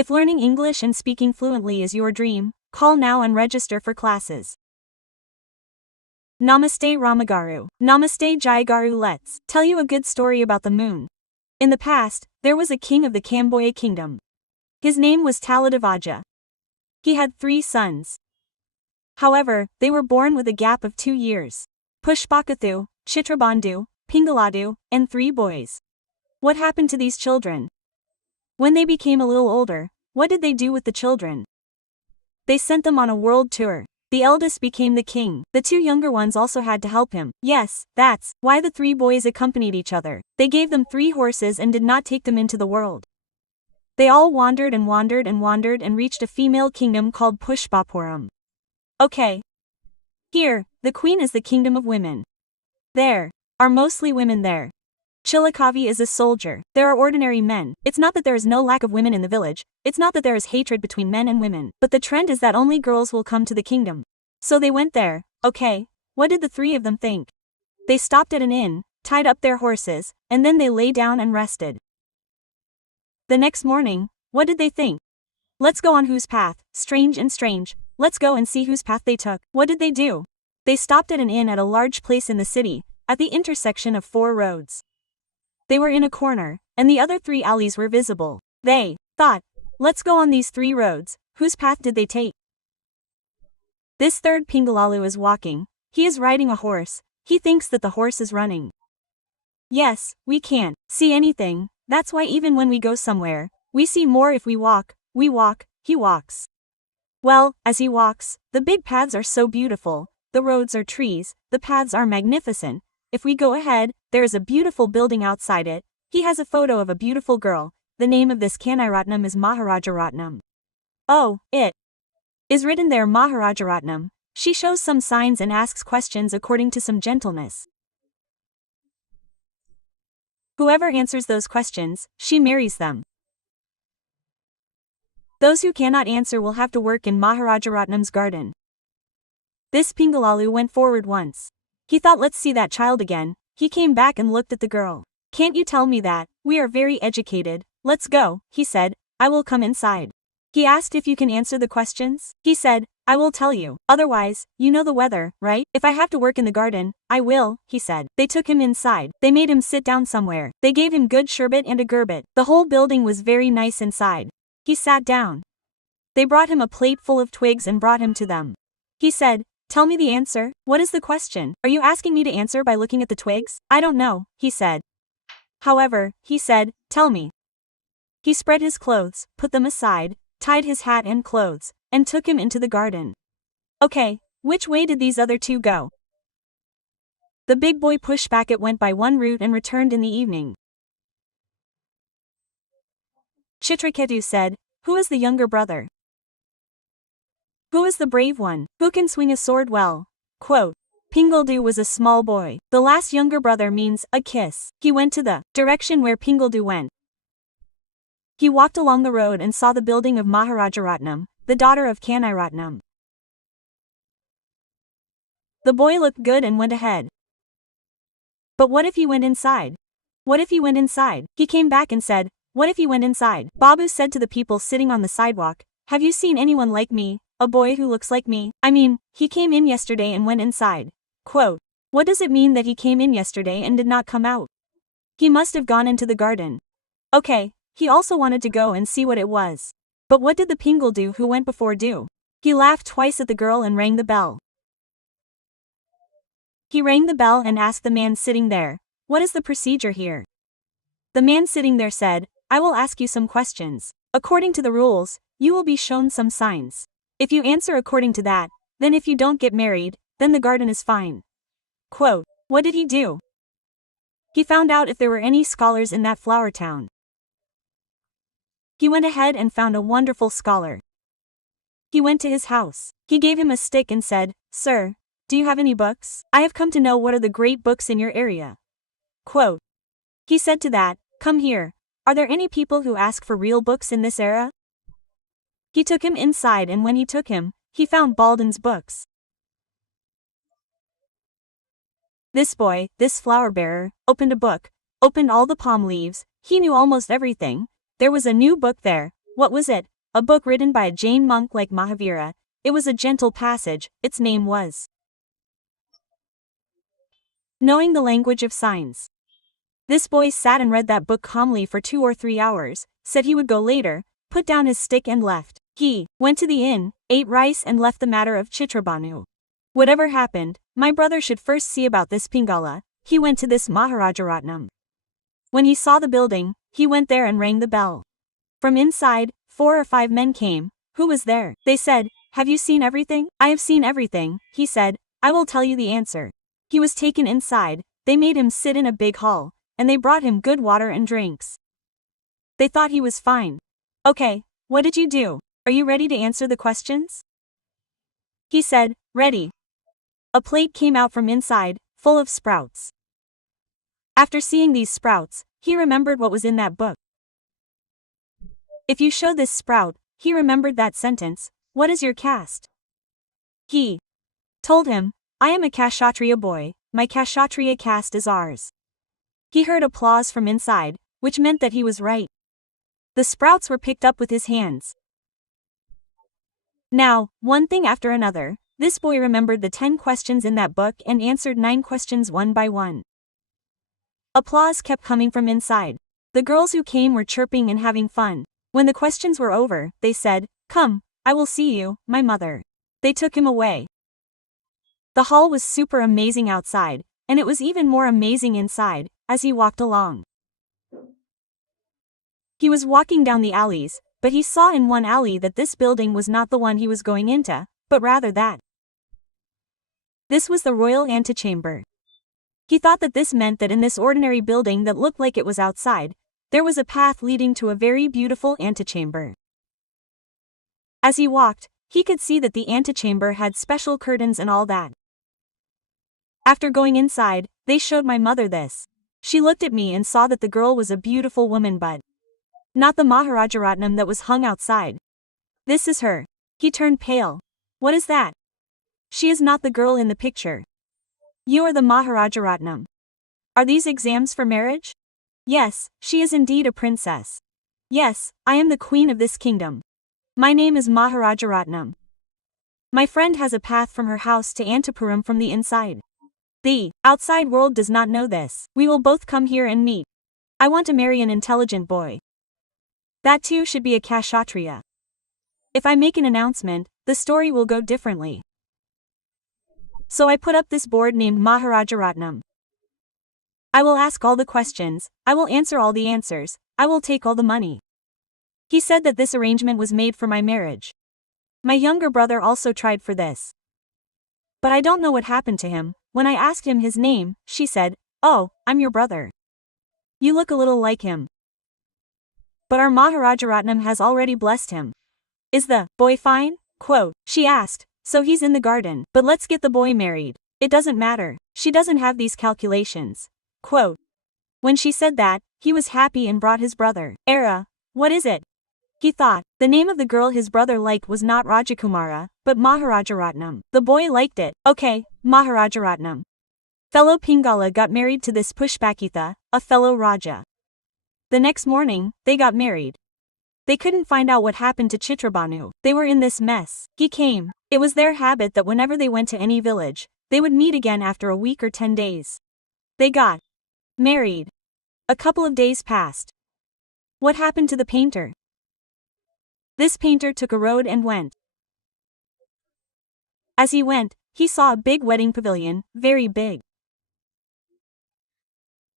If learning English and speaking fluently is your dream, call now and register for classes. Namaste Ramagaru. Namaste Jaigaru. Let's tell you a good story about the moon. In the past, there was a king of the Kamboya kingdom. His name was Taladavaja. He had 3 sons. However, they were born with a gap of 2 years. Pushpakathu, Chitrabandhu, Pingaladu, and 3 boys. What happened to these children? When they became a little older, what did they do with the children? They sent them on a world tour. The eldest became the king. The 2 younger ones also had to help him. Yes, that's why the 3 boys accompanied each other. They gave them 3 horses and did not take them into the world. They all wandered and wandered and wandered and reached a female kingdom called Pushpapuram. Okay. Here, the queen is the kingdom of women. There are mostly women there. Chilakavi is a soldier. There are ordinary men. It's not that there is no lack of women in the village. It's not that there is hatred between men and women. But the trend is that only girls will come to the kingdom. So they went there. Okay. What did the 3 of them think? They stopped at an inn, tied up their horses, and then they lay down and rested. The next morning, what did they think? Let's go on whose path, strange and strange. Let's go and see whose path they took. What did they do? They stopped at an inn at a large place in the city, at the intersection of 4 roads. They were in a corner, and the other 3 alleys were visible. They thought, let's go on these 3 roads. Whose path did they take? This 3rd Pingalalu is walking. He is riding a horse. He thinks that the horse is running. Yes, we can't see anything. That's why even when we go somewhere, we see more if we walk, he walks. Well, as he walks, the big paths are so beautiful, the roads are trees, the paths are magnificent. If we go ahead, there is a beautiful building outside it. He has a photo of a beautiful girl. The name of this Kanairatnam is Maharajaratnam. Oh, it is written there Maharajaratnam. She shows some signs and asks questions according to some gentleness. Whoever answers those questions, she marries them. Those who cannot answer will have to work in Maharajaratnam's garden. This Pingalalu went forward once. He thought, let's see that child again. He came back and looked at the girl. Can't you tell me that? We are very educated. Let's go, he said. I will come inside. He asked if you can answer the questions. He said, I will tell you. Otherwise, you know the weather, right? If I have to work in the garden, I will, he said. They took him inside. They made him sit down somewhere. They gave him good sherbet and a gerbet. The whole building was very nice inside. He sat down. They brought him a plate full of twigs and brought him to them. He said, tell me the answer. What is the question? Are you asking me to answer by looking at the twigs? I don't know, he said. However, he said, tell me. He spread his clothes, put them aside, tied his hat and clothes, and took him into the garden. Okay, which way did these other 2 go? The big boy Pushpakat went by one route and returned in the evening. Chitraketu said, who is the younger brother? Who is the brave one? Who can swing a sword well? Quote, Pingaldu was a small boy. The last younger brother means a kiss. He went to the direction where Pingaldu went. He walked along the road and saw the building of Maharajaratnam, the daughter of Kanairatnam. The boy looked good and went ahead. But what if he went inside? What if he went inside? He came back and said, what if he went inside? Babu said to the people sitting on the sidewalk, have you seen anyone like me? A boy who looks like me? I mean, he came in yesterday and went inside. Quote, what does it mean that he came in yesterday and did not come out? He must have gone into the garden. Okay, he also wanted to go and see what it was. But what did the Pingaldu who went before do? He laughed twice at the girl and rang the bell. He rang the bell and asked the man sitting there, what is the procedure here? The man sitting there said, I will ask you some questions. According to the rules, you will be shown some signs. If you answer according to that, then if you don't get married, then the garden is fine. Quote, what did he do? He found out if there were any scholars in that flower town. He went ahead and found a wonderful scholar. He went to his house. He gave him a stick and said, sir, do you have any books? I have come to know what are the great books in your area. Quote, he said to that, come here. Are there any people who ask for real books in this era? He took him inside, and when he took him, he found Balden's books. This boy, this flower bearer, opened a book, opened all the palm leaves. He knew almost everything. There was a new book there. What was it? A book written by a Jain monk like Mahavira. It was a gentle passage. Its name was Knowing the Language of Signs. This boy sat and read that book calmly for 2 or 3 hours, said he would go later, put down his stick and left. He went to the inn, ate rice and left the matter of Chitrabhanu. Whatever happened, my brother should first see about this Pingala. He went to this Maharajaratnam. When he saw the building, he went there and rang the bell. From inside, 4 or 5 men came. Who was there? They said, have you seen everything? I have seen everything, he said. I will tell you the answer. He was taken inside, they made him sit in a big hall, and they brought him good water and drinks. They thought he was fine. Okay, what did you do? Are you ready to answer the questions? He said, ready. A plate came out from inside, full of sprouts. After seeing these sprouts, he remembered what was in that book. If you show this sprout, he remembered that sentence, what is your caste? He told him, I am a Kshatriya boy, my Kshatriya caste is ours. He heard applause from inside, which meant that he was right. The sprouts were picked up with his hands. Now, one thing after another, this boy remembered the 10 questions in that book and answered 9 questions one by one. Applause kept coming from inside. The girls who came were chirping and having fun. When the questions were over, they said, come, I will see you, my mother. They took him away. The hall was super amazing outside, and it was even more amazing inside, as he walked along. He was walking down the alleys, but he saw in one alley that this building was not the one he was going into, but rather that. This was the royal antechamber. He thought that this meant that in this ordinary building that looked like it was outside, there was a path leading to a very beautiful antechamber. As he walked, he could see that the antechamber had special curtains and all that. After going inside, they showed my mother this. She looked at me and saw that the girl was a beautiful woman but not the Maharajaratnam that was hung outside. This is her. He turned pale. What is that? She is not the girl in the picture. You are the Maharajaratnam. Are these exams for marriage? Yes, she is indeed a princess. Yes, I am the queen of this kingdom. My name is Maharajaratnam. My friend has a path from her house to Antapuram from the inside. The outside world does not know this. We will both come here and meet. I want to marry an intelligent boy. That too should be a Kshatriya. If I make an announcement, the story will go differently. So I put up this board named Maharajaratnam. I will ask all the questions, I will answer all the answers, I will take all the money. He said that this arrangement was made for my marriage. My younger brother also tried for this. But I don't know what happened to him. When I asked him his name, she said, oh, I'm your brother. You look a little like him. But our Maharajaratnam has already blessed him. Is the boy fine? Quote, she asked, so he's in the garden, but let's get the boy married. It doesn't matter, she doesn't have these calculations. Quote. When she said that, he was happy and brought his brother. Era, what is it? He thought, the name of the girl his brother liked was not Rajakumara, but Maharajaratnam. The boy liked it. Okay, Maharajaratnam. Fellow Pingala got married to this Pushpakitha, a fellow Raja. The next morning, they got married. They couldn't find out what happened to Chitrabhanu. They were in this mess. He came. It was their habit that whenever they went to any village, they would meet again after a week or 10 days. They got married. A couple of days passed. What happened to the painter? This painter took a road and went. As he went, he saw a big wedding pavilion, very big.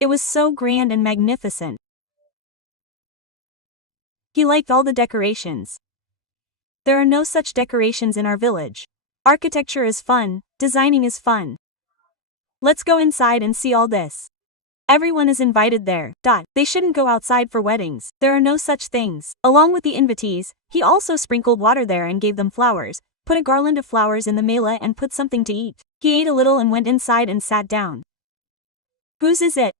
It was so grand and magnificent. He liked all the decorations. There are no such decorations in our village. Architecture is fun, designing is fun. Let's go inside and see all this. Everyone is invited there. They shouldn't go outside for weddings. There are no such things. Along with the invitees, he also sprinkled water there and gave them flowers, put a garland of flowers in the mela and put something to eat. He ate a little and went inside and sat down. Whose is it?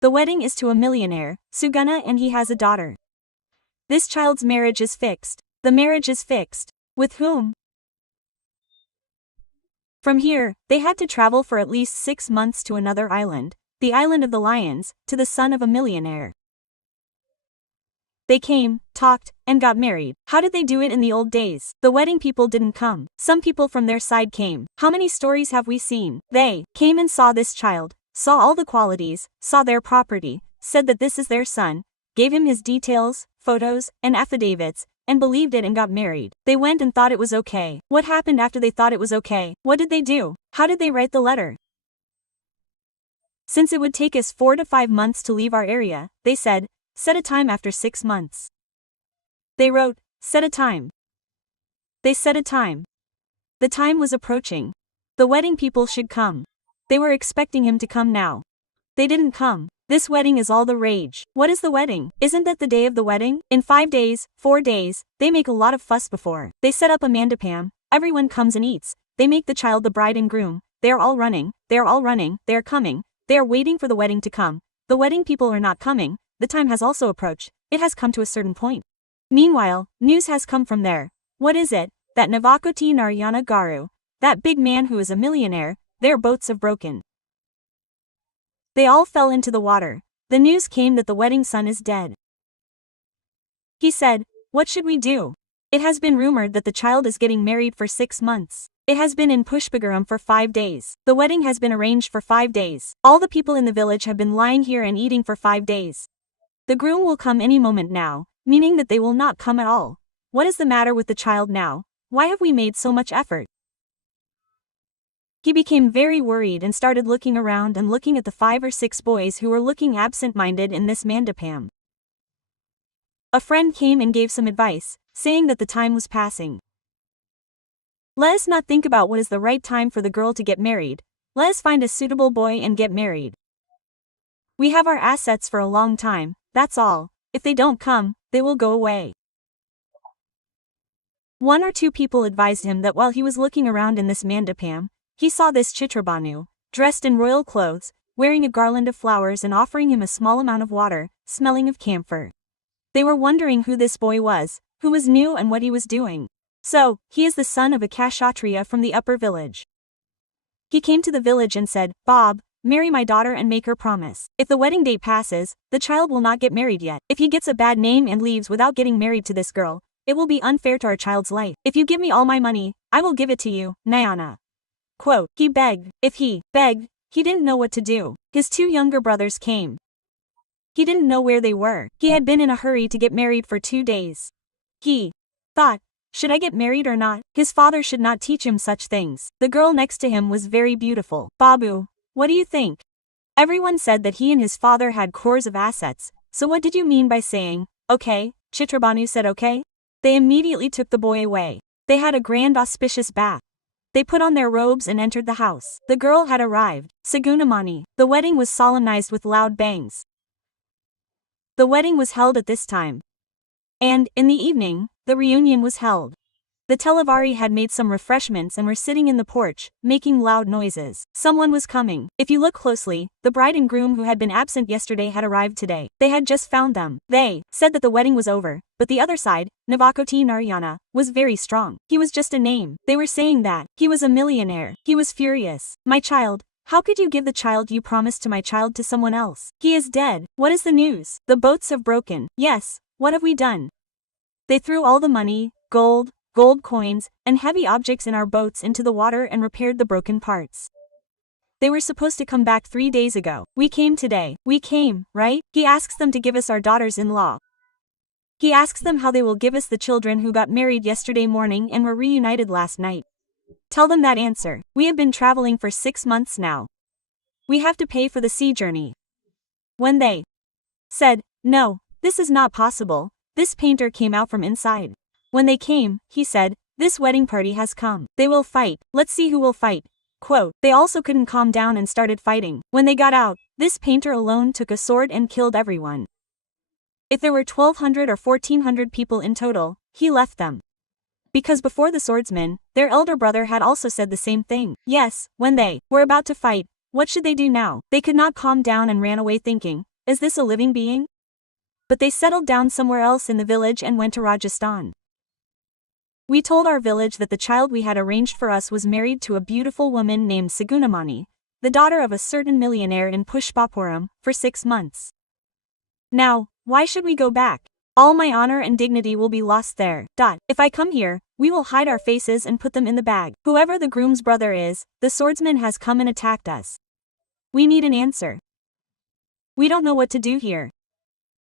The wedding is to a millionaire, Sugana, and he has a daughter. This child's marriage is fixed. The marriage is fixed. With whom? From here, they had to travel for at least 6 months to another island, the island of the lions, to the son of a millionaire. They came, talked, and got married. How did they do it in the old days? The wedding people didn't come. Some people from their side came. How many stories have we seen? They came and saw this child, saw all the qualities, saw their property, said that this is their son, gave him his details, photos, and affidavits, and believed it and got married. They went and thought it was okay. What happened after they thought it was okay? What did they do? How did they write the letter? Since it would take us 4 to 5 months to leave our area, they said, set a time after 6 months. They wrote, set a time. They set a time. The time was approaching. The wedding people should come. They were expecting him to come now. They didn't come. This wedding is all the rage. What is the wedding? Isn't that the day of the wedding? In 5 days, 4 days, they make a lot of fuss before. They set up a mandapam, everyone comes and eats. They make the child the bride and groom. They are all running, they are coming. They are waiting for the wedding to come. The wedding people are not coming. The time has also approached. It has come to a certain point. Meanwhile, news has come from there. What is it? That Navakoti Narayana Garu, that big man who is a millionaire, their boats have broken. They all fell into the water. The news came that the wedding son is dead. He said, what should we do? It has been rumored that the child is getting married for 6 months. It has been in Pushpagaram for 5 days. The wedding has been arranged for 5 days. All the people in the village have been lying here and eating for 5 days. The groom will come any moment now, meaning that they will not come at all. What is the matter with the child now? Why have we made so much effort? He became very worried and started looking around and looking at the 5 or 6 boys who were looking absent-minded in this mandapam. A friend came and gave some advice, saying that the time was passing. Let us not think about what is the right time for the girl to get married. Let us find a suitable boy and get married. We have our assets for a long time, that's all. If they don't come, they will go away. 1 or 2 people advised him that while he was looking around in this mandapam, he saw this Chitrabhanu, dressed in royal clothes, wearing a garland of flowers and offering him a small amount of water, smelling of camphor. They were wondering who this boy was, who was new and what he was doing. So, he is the son of a Kshatriya from the upper village. He came to the village and said, Bob, marry my daughter and make her promise. If the wedding date passes, the child will not get married yet. If he gets a bad name and leaves without getting married to this girl, it will be unfair to our child's life. If you give me all my money, I will give it to you, Nayana. Quote, he begged. If he begged, he didn't know what to do. His 2 younger brothers came. He didn't know where they were. He had been in a hurry to get married for 2 days. He thought, should I get married or not? His father should not teach him such things. The girl next to him was very beautiful. Babu, what do you think? Everyone said that he and his father had crores of assets, so what did you mean by saying, okay? Chitrabhanu said okay. They immediately took the boy away. They had a grand auspicious bath. They put on their robes and entered the house. The girl had arrived. Sagunamani. The wedding was solemnized with loud bangs. The wedding was held at this time. And, in the evening, the reunion was held. The Televari had made some refreshments and were sitting in the porch, making loud noises. Someone was coming. If you look closely, the bride and groom who had been absent yesterday had arrived today. They had just found them. They said that the wedding was over, but the other side, Navakoti Narayana, was very strong. He was just a name. They were saying that he was a millionaire. He was furious. My child, how could you give the child you promised to my child to someone else? He is dead. What is the news? The boats have broken. Yes, what have we done? They threw all the money, gold coins, and heavy objects in our boats into the water and repaired the broken parts. They were supposed to come back 3 days ago. We came today. We came, right? He asks them to give us our daughters-in-law. He asks them how they will give us the children who got married yesterday morning and were reunited last night. Tell them that answer. We have been traveling for 6 months now. We have to pay for the sea journey. When they said, no, this is not possible, this painter came out from inside. When they came, he said, this wedding party has come. They will fight. Let's see who will fight. Quote, they also couldn't calm down and started fighting. When they got out, this painter alone took a sword and killed everyone. If there were 1,200 or 1,400 people in total, he left them. Because before the swordsman, their elder brother had also said the same thing. Yes, when they were about to fight, what should they do now? They could not calm down and ran away thinking, is this a living being? But they settled down somewhere else in the village and went to Rajasthan. We told our village that the child we had arranged for us was married to a beautiful woman named Sagunamani, the daughter of a certain millionaire in Pushpapuram, for 6 months. Now, why should we go back? All my honor and dignity will be lost there. If I come here, we will hide our faces and put them in the bag. Whoever the groom's brother is, the swordsman has come and attacked us. We need an answer. We don't know what to do here.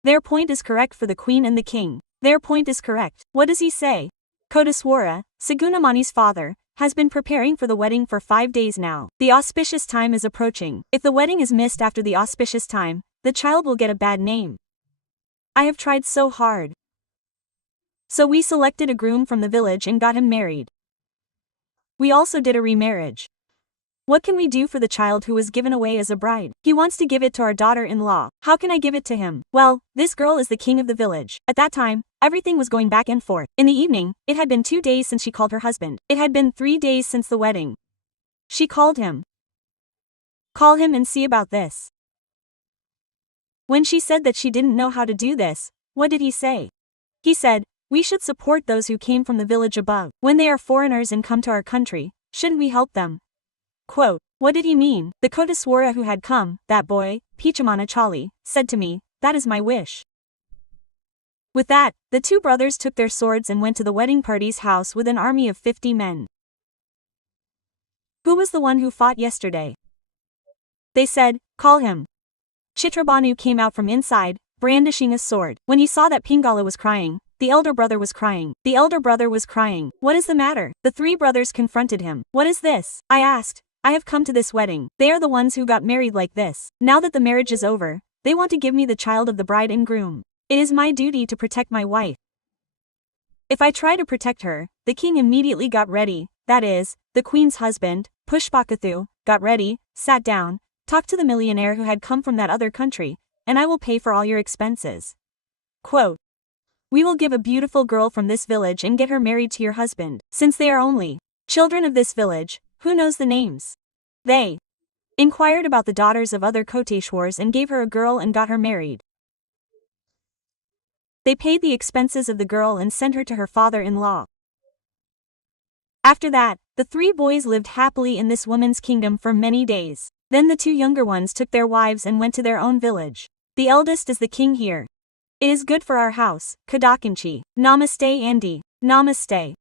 Their point is correct for the queen and the king. Their point is correct. What does he say? Kodaswara, Sagunamani's father, has been preparing for the wedding for 5 days now. The auspicious time is approaching. If the wedding is missed after the auspicious time, the child will get a bad name. I have tried so hard. So we selected a groom from the village and got him married. We also did a remarriage. What can we do for the child who was given away as a bride? He wants to give it to our daughter-in-law. How can I give it to him? Well, this girl is the king of the village. At that time, everything was going back and forth. In the evening, it had been 2 days since she called her husband. It had been 3 days since the wedding. She called him. Call him and see about this. When she said that she didn't know how to do this, what did he say? He said, we should support those who came from the village above. When they are foreigners and come to our country, shouldn't we help them? Quote, what did he mean? The Kodaswara who had come, that boy, Pichamana Chali, said to me, that is my wish. With that, the 2 brothers took their swords and went to the wedding party's house with an army of 50 men. Who was the one who fought yesterday? They said, call him. Chitrabhanu came out from inside, brandishing a sword. When he saw that Pingala was crying, the elder brother was crying. The elder brother was crying. What is the matter? The 3 brothers confronted him. What is this? I asked. I have come to this wedding. They are the ones who got married like this. Now that the marriage is over, they want to give me the child of the bride and groom. It is my duty to protect my wife. If I try to protect her, the king immediately got ready, that is, the queen's husband, Pushpakathu, got ready, sat down, talked to the millionaire who had come from that other country, and I will pay for all your expenses. Quote, we will give a beautiful girl from this village and get her married to your husband. Since they are only children of this village, who knows the names? They inquired about the daughters of other Koteshwars and gave her a girl and got her married. They paid the expenses of the girl and sent her to her father-in-law. After that, the 3 boys lived happily in this woman's kingdom for many days. Then the 2 younger ones took their wives and went to their own village. The eldest is the king here. It is good for our house, Kadakanchi. Namaste Andy. Namaste.